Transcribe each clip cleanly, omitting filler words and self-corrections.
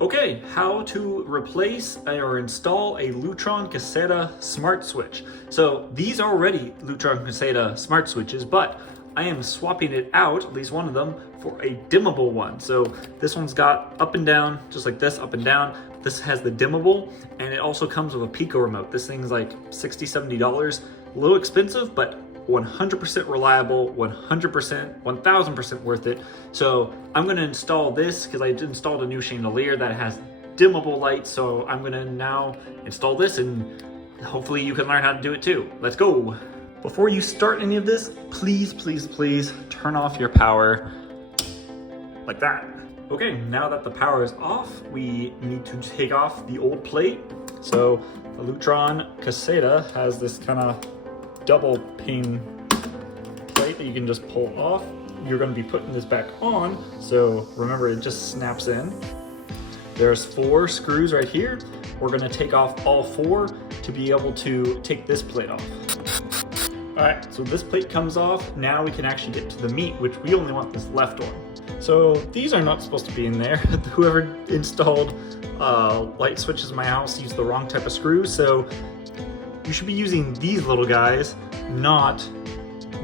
Okay, how to replace or install a Lutron Caseta smart switch. So these are already Lutron Caseta smart switches, but I am swapping it out, at least one of them, for a dimmable one. So this one's got up and down, just like this, up and down. This has the dimmable, and it also comes with a Pico remote. This thing's like $60, $70, a little expensive, but 100% reliable, 100%, 1000% worth it. So I'm gonna install this because I installed a new chandelier that has dimmable lights. So I'm gonna now install this and hopefully you can learn how to do it too. Let's go. Before you start any of this, please, please, please turn off your power like that. Okay, now that the power is off, we need to take off the old plate. So the Lutron Caseta has this kind of double pane plate that you can just pull off. You're going to be putting this back on, so remember it just snaps in. There's 4 screws right here. We're going to take off all 4 to be able to take this plate off. Alright, so this plate comes off. Now we can actually get to the meat, which we only want this left one. So these are not supposed to be in there. Whoever installed light switches in my house used the wrong type of screw, so you should be using these little guys, not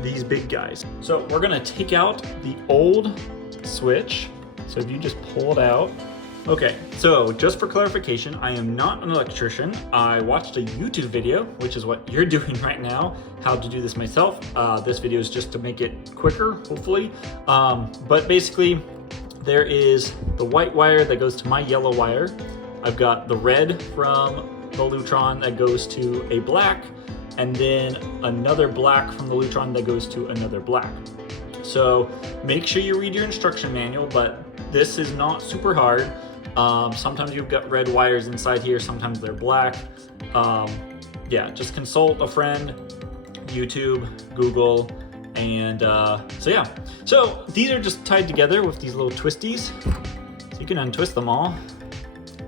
these big guys. So we're gonna take out the old switch. So if you just pull it out. Okay, so just for clarification, I am not an electrician. I watched a YouTube video, which is what you're doing right now, how to do this myself. This video is just to make it quicker, hopefully. But basically, there is the white wire that goes to my yellow wire. I've got the red from the Lutron that goes to a black, and then another black from the Lutron that goes to another black. So make sure you read your instruction manual, but this is not super hard. Sometimes you've got red wires inside here, sometimes they're black. Yeah, just consult a friend, YouTube, Google, and so yeah. So these are just tied together with these little twisties, so you can untwist them all.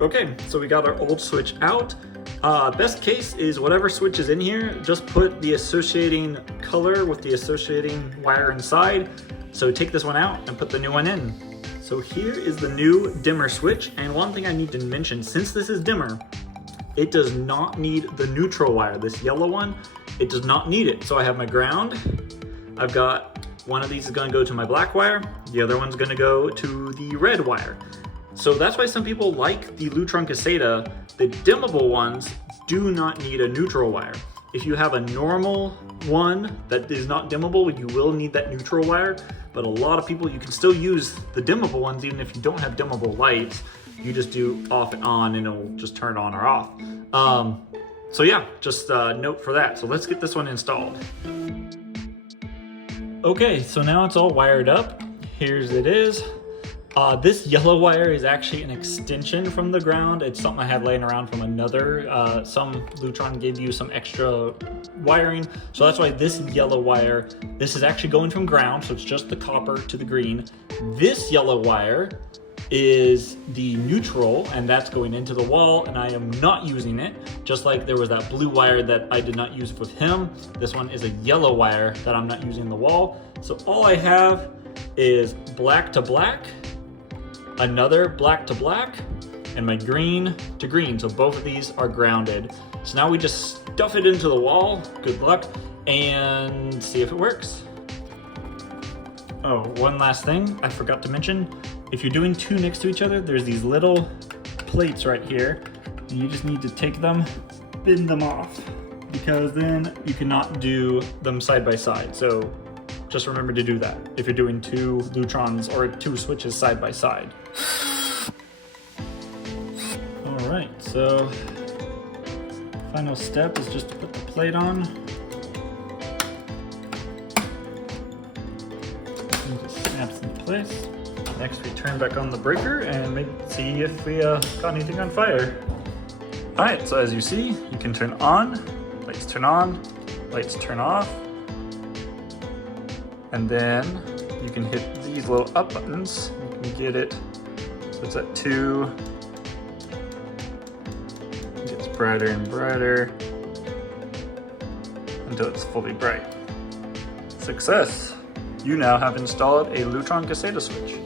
Okay, so we got our old switch out. Best case is whatever switch is in here, just put the associating color with the associating wire inside. So take this one out and put the new one in. So here is the new dimmer switch. And one thing I need to mention, since this is dimmer, it does not need the neutral wire. This yellow one, it does not need it. So I have my ground. I've got one of these is gonna go to my black wire. The other one's gonna go to the red wire. So that's why some people like the Lutron Caseta. The dimmable ones do not need a neutral wire. If you have a normal one that is not dimmable, you will need that neutral wire. But a lot of people, you can still use the dimmable ones even if you don't have dimmable lights. You just do off and on and it'll just turn on or off. So yeah, just note for that. So let's get this one installed. Okay, so now it's all wired up. Here's it is. This yellow wire is actually an extension from the ground. It's something I had laying around from another. Some Lutron gave you some extra wiring. So that's why this yellow wire, this is actually going from ground. So it's just the copper to the green. This yellow wire is the neutral, and that's going into the wall, and I am not using it. Just like there was that blue wire that I did not use with him. This one is a yellow wire that I'm not using in the wall. So all I have is black to black, another black to black, and my green to green. So both of these are grounded. So now we just stuff it into the wall, good luck, and see if it works. Oh, one last thing I forgot to mention. If you're doing 2 next to each other, there's these little plates right here. And you just need to take them, bend them off, because then you cannot do them side by side. So just remember to do that if you're doing 2 Lutrons or 2 switches side by side. All right, so final step is just to put the plate on. And just snaps in place. Next we turn back on the breaker and see if we got anything on fire. All right, so as you see, you can turn on, lights turn off. And then you can hit these little up buttons. You can get it, so it's at 2. It gets brighter and brighter until it's fully bright. Success! You now have installed a Lutron Caseta switch.